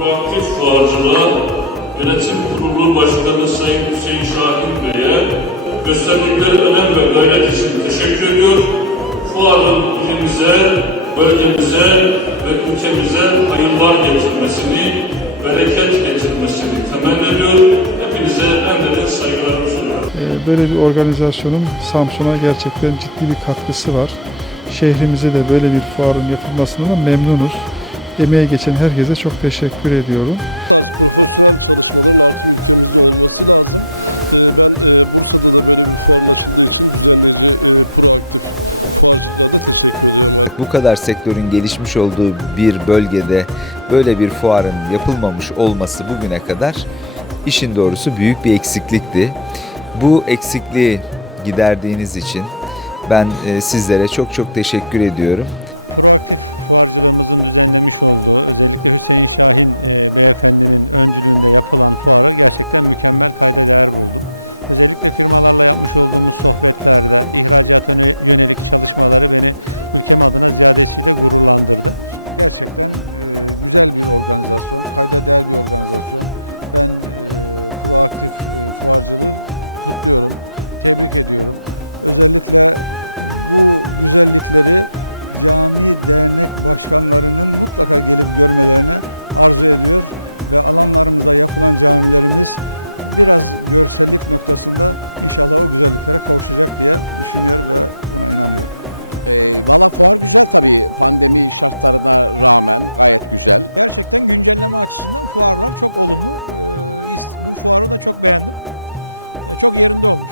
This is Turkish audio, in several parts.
Proaktif Fuarcılığa Yönetim Kurulu Başkanı Sayın Hüseyin Şahin Bey'e gösterdikleri önem ve gayret için teşekkür ediyor. Fuarın ilimize, bölgemize ve ülkemize hayırlar getirmesini, bereket getirmesini temenni ediyor. Hepinize en derin saygılarımı sunuyorum. Ee, Böyle bir organizasyonun Samsun'a gerçekten ciddi bir katkısı var. Şehrimize de böyle bir fuarın yapılmasından memnunuz. Emeğe geçen herkese çok teşekkür ediyorum. Bu tarz profesyonel çalışmaların artık ülkemizde olması lazım. Ee, Ben e, Bursa'da da böyle bir fuarın açıldığı için düzenleyici e, proaktif fuarcılığa da teşekkür ediyorum. Bu kadar sektörün gelişmiş olduğu bir bölgede böyle bir fuarın yapılmamış olması bugüne kadar işin doğrusu büyük bir eksiklikti. Bu eksikliği giderdiğiniz için ben e, sizlere çok çok teşekkür ediyorum. Proaktif fuarcılığımızın düzenlemiş olduğu özellikle Hüseyin Şahin e, beyefendinin öncülüğünde yapılan fuarı gerçekten mükemmel kayda değer buldum. Özellikle firmalarla yapmış olduğumuz sohbetlerde ihracata yö- yönelik çalışmaları beni ülkem adına ziyadesiyle gururlandırdı. Gerçekten e, güzel bir organizasyon, kayda değer bir organizasyon. Ben e, proaktif e, fuarcılığı kutluyorum, tebrik ediyorum. Özellikle bu güzellikleri cami dernek başkanlarının mutlaka gelip görmelerini arzu ediyor ve alanlarımızda yapılan camilerimiz biraz görsellik noktasında inşallah o güzelliklere kavuşacak diye düşünüyor ve buna inanıyorum. E, Valla fuar güzel tabii pandemi şartlarına rağmen gayet güzel. Gerçekten güncelleme açısından fuarlar çok olumlu. Ee, is- Bu fuarı da çok beğendim. Ee, Çok yerinde olmuş.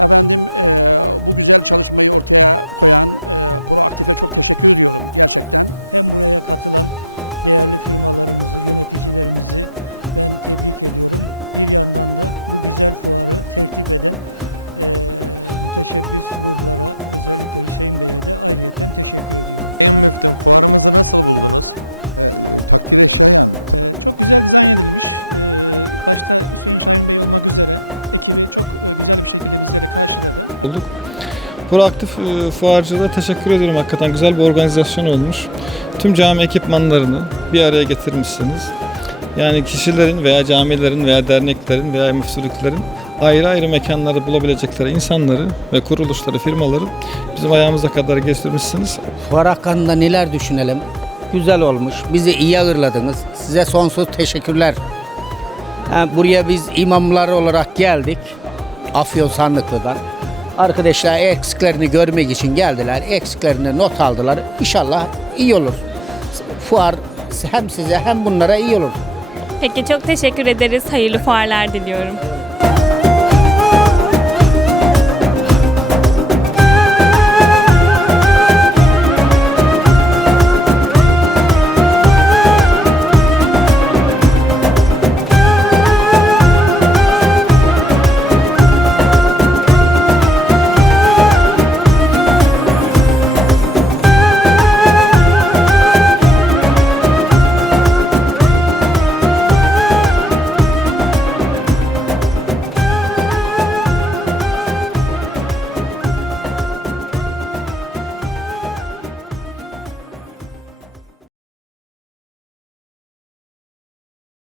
Efendim e, bu güzel çalışmayı ortaya koyan e, Proaktif'e çok teşekkür ediyorum gerçekten. hem buraya katılan değerli firmalarımızı, yöneticilerimizi ben tebrik ediyorum. Bir yandan da bu güzel fuarı tertip eden eee müteşebbis ruhlara özellikle Hüseyin Bey'e de ayrıyeten teşekkür ediyorum. Sayın Müftüm fuarımızı nasıl buldunuz? takdire şayan, Ee, Çok güzel dizayn edilmiş. Ee, Başta Hüseyin Şahin Bey olmak üzere ekibi çok e, güzel bir şekilde bizleri karşıladı. Proaktif e, fuarcılığa teşekkür ediyorum. Hakikaten güzel bir organizasyon olmuş. Tüm cami ekipmanlarını bir araya getirmişsiniz. Yani kişilerin veya camilerin veya derneklerin veya müftülüklerin ayrı ayrı mekanlarda bulabilecekleri insanları ve kuruluşları, firmaları bizim ayağımıza kadar getirmişsiniz. Fuar hakkında neler düşünelim? Güzel olmuş. Bizi iyi ağırladınız. Size sonsuz teşekkürler. Ha, buraya biz imamlar olarak geldik. Afyon Sandıklı'dan. Arkadaşlar eksiklerini görmek için geldiler. Eksiklerini not aldılar. İnşallah iyi olur. Fuar hem size hem bunlara iyi olur. Peki çok teşekkür ederiz. Hayırlı fuarlar diliyorum.